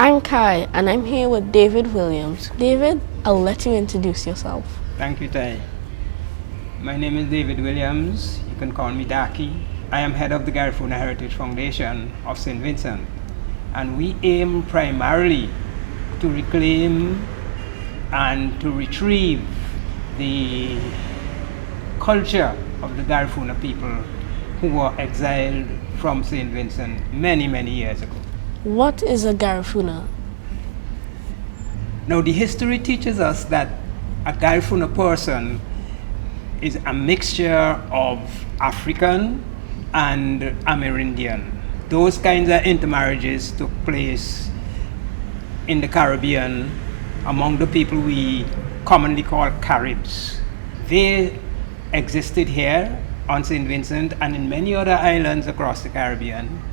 I'm Kai, and I'm here with David Williams. David, I'll let you introduce yourself. Thank you, Tai. My name is David Williams. You can call me Daki. I am head of the Garifuna Heritage Foundation of St. Vincent, and we aim primarily to reclaim and to retrieve the culture of the Garifuna people who were exiled from St. Vincent many, many years ago. What is a Garifuna? Now, the history teaches us that a Garifuna person is a mixture of African and Amerindian. Those kinds of intermarriages took place in the Caribbean among the people we commonly call Caribs. They existed here on St. Vincent and in many other islands across the Caribbean,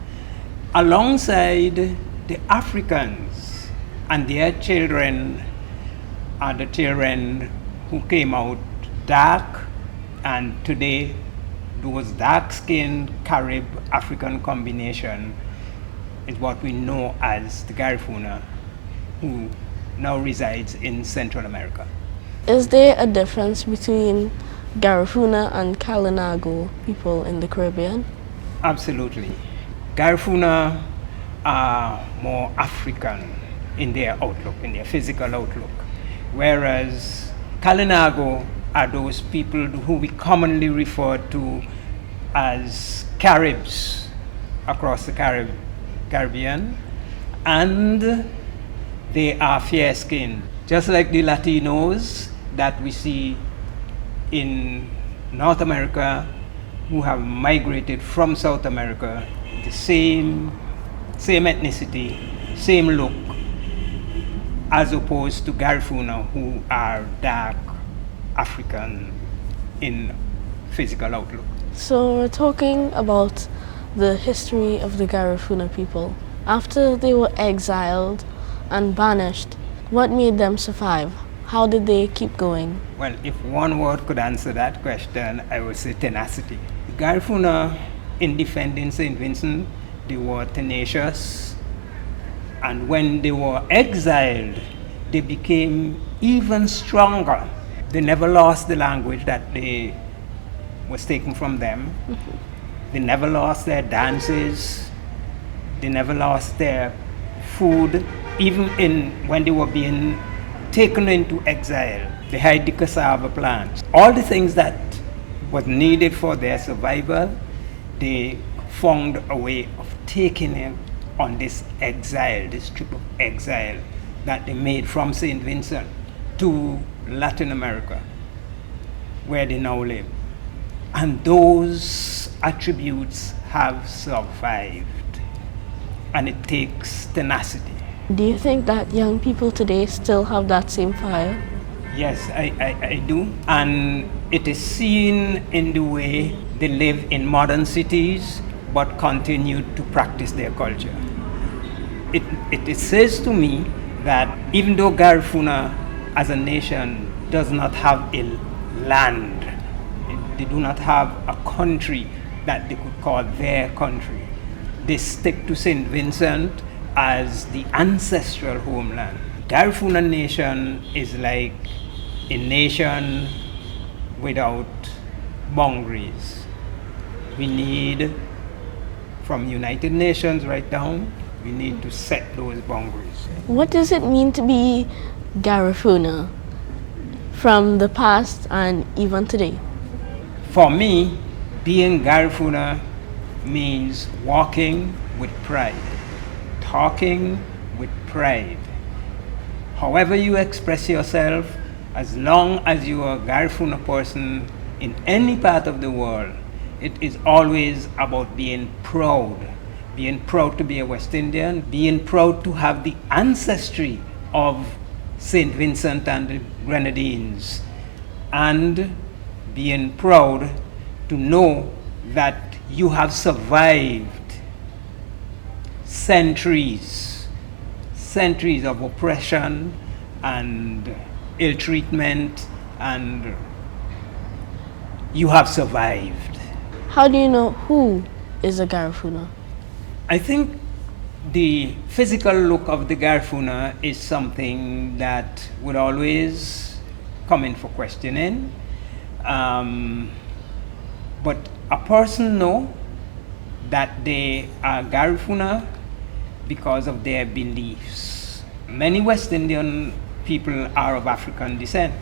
alongside the Africans, and their children are the children who came out dark, and today those dark-skinned Carib-African combination is what we know as the Garifuna, who now resides in Central America. Is there a difference between Garifuna and Kalinago people in the Caribbean? Absolutely. Garifuna are more African in their outlook, in their physical outlook, whereas Kalinago are those people who we commonly refer to as Caribs across the Caribbean, and they are fair-skinned, just like the Latinos that we see in North America who have migrated from South America, the same ethnicity, same look, as opposed to Garifuna who are dark African in physical outlook. So we're talking about the history of the Garifuna people. After they were exiled and banished, what made them survive? How did they keep going? Well, if one word could answer that question, I would say tenacity. The Garifuna, in defending St. Vincent, they were tenacious, and when they were exiled, they became even stronger. They never lost the language that was taken from them. They never lost their dances. They never lost their food. Even when they were being taken into exile, they had the cassava plants. All the things that was needed for their survival, they found a way of taking them on this exile, this trip of exile that they made from St. Vincent to Latin America, where they now live. And those attributes have survived, and it takes tenacity. Do you think that young people today still have that same fire? Yes, I do. And it is seen in the way they live in modern cities but continue to practice their culture. It says to me that even though Garifuna as a nation does not have a land, they do not have a country that they could call their country, they stick to St. Vincent as the ancestral homeland. Garifuna nation is like a nation without boundaries. We need, from United Nations right down, we need to set those boundaries. What does it mean to be Garifuna from the past and even today? For me, being Garifuna means walking with pride, talking with pride. However you express yourself, as long as you are a Garifuna person in any part of the world, it is always about being proud to be a West Indian, being proud to have the ancestry of St. Vincent and the Grenadines, and being proud to know that you have survived centuries of oppression and ill treatment, and you have survived. How do you know who is a Garifuna? I think The physical look of the Garifuna is something that would always come in for questioning. But a person know that they are Garifuna because of their beliefs. Many West Indian people are of African descent,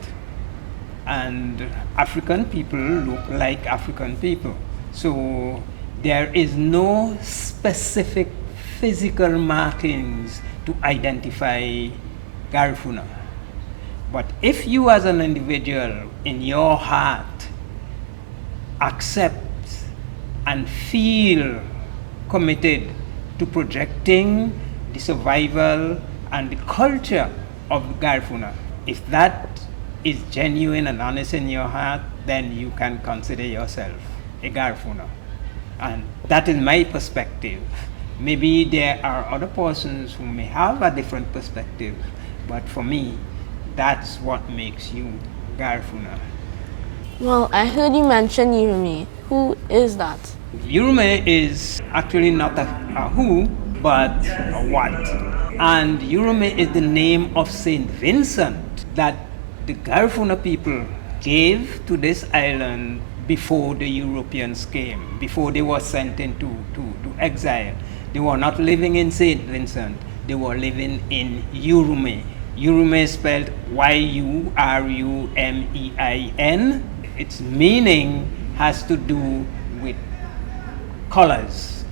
and African people look like African people. So there is no specific physical markings to identify Garifuna. But if you as an individual in your heart accept and feel committed to projecting the survival and the culture of Garifuna, if that is genuine and honest in your heart, then you can consider yourself a Garifuna. And that is my perspective. Maybe there are other persons who may have a different perspective, but for me, that's what makes you Garifuna. Well, I heard you mention Yirumi. Who is that? Yurume is actually not a who, but a what. And Yurume is the name of Saint Vincent that the Garifuna people gave to this island before the Europeans came, before they were sent into to exile. They were not living in Saint Vincent, they were living in Yurume. Yurume is spelled Yurumein. Its meaning has to do with colors,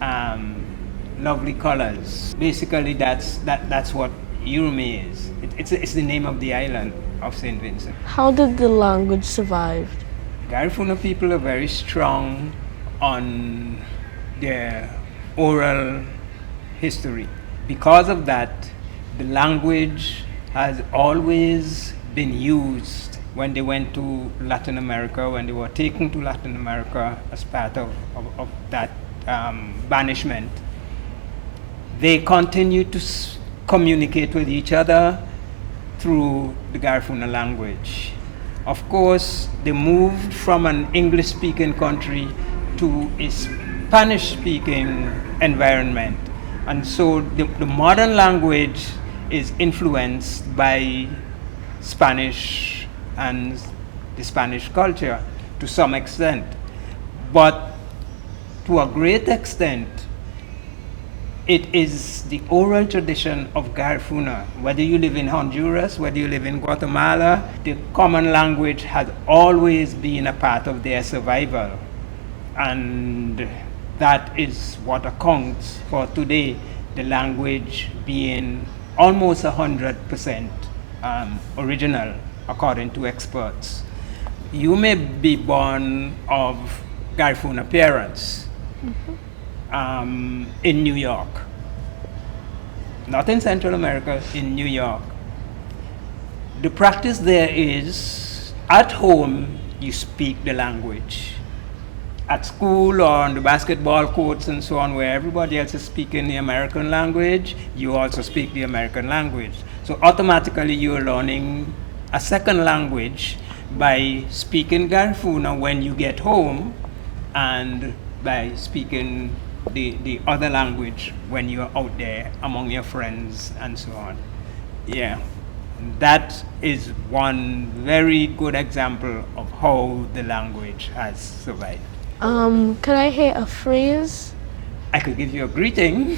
lovely colors. Basically, that's what Yurume is. It's the name of the island of Saint Vincent. How did the language survive? Garifuna people are very strong on their oral history. Because of that, the language has always been used when they went to Latin America, when they were taken to Latin America as part of that banishment. They continued to communicate with each other through the Garifuna language. Of course, they moved from an English-speaking country to a Spanish-speaking environment. And so the modern language is influenced by Spanish and the Spanish culture to some extent. But to a great extent, it is the oral tradition of Garifuna. Whether you live in Honduras, whether you live in Guatemala, the common language has always been a part of their survival. And that is what accounts for today, the language being almost 100% original, according to experts. You may be born of Garifuna parents, in New York, not in Central America, in New York. The practice there is, at home, you speak the language. At school or on the basketball courts and so on, where everybody else is speaking the American language, you also speak the American language. So automatically you're learning a second language by speaking Garifuna when you get home, and by speaking the other language when you're out there among your friends and so on. Yeah, that is one very good example of how the language has survived. Could I hear a phrase? I could give you a greeting.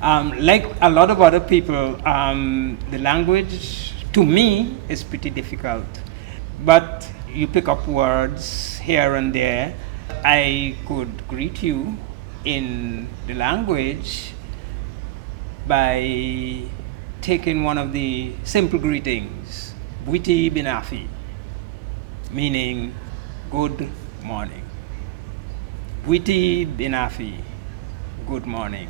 Like a lot of other people, the language to me is pretty difficult, but you pick up words here and there. I could greet you in the language by taking one of the simple greetings, Buiti Binafi, meaning good morning. Buiti Binafi, good morning.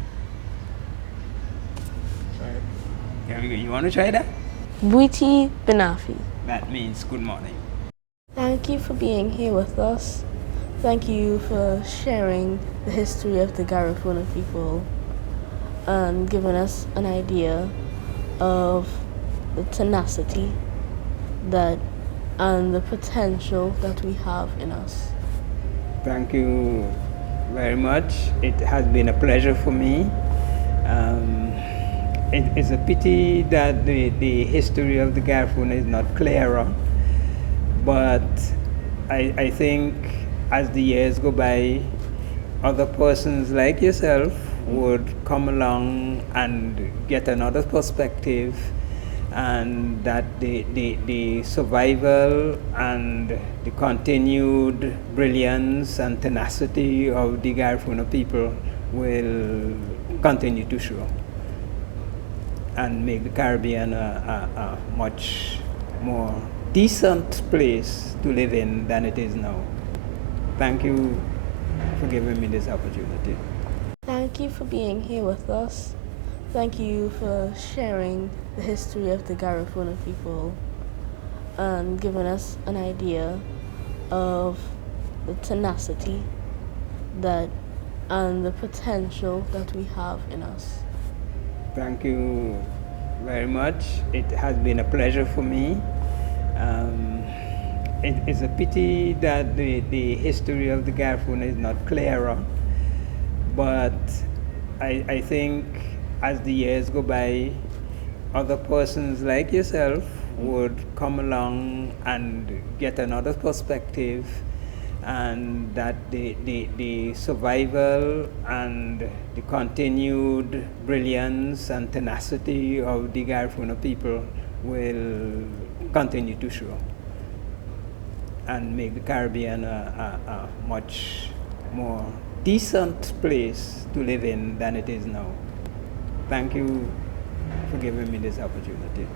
Here we go. You want to try that? Buiti Binafi. That means good morning. Thank you for being here with us. Thank you for sharing the history of the Garifuna people and giving us an idea of the tenacity and the potential that we have in us. Thank you very much. It has been a pleasure for me, Um, it's a pity that the history of the Garifuna is not clearer, but I think as the years go by, other persons like yourself would come along and get another perspective, and that the survival and the continued brilliance and tenacity of the Garifuna people will continue to show and make the Caribbean a much more decent place to live in than it is now. Thank you for giving me this opportunity. Thank you for being here with us. Thank you for sharing the history of the Garifuna people and giving us an idea of the tenacity that and the potential that we have in us. Thank you very much. It has been a pleasure for me. It's a pity that the history of the Garifuna is not clearer, but I think as the years go by, other persons like yourself would come along and get another perspective, and that the survival and the continued brilliance and tenacity of the Garifuna people will continue to show and make the Caribbean a much more decent place to live in than it is now. Thank you for giving me this opportunity.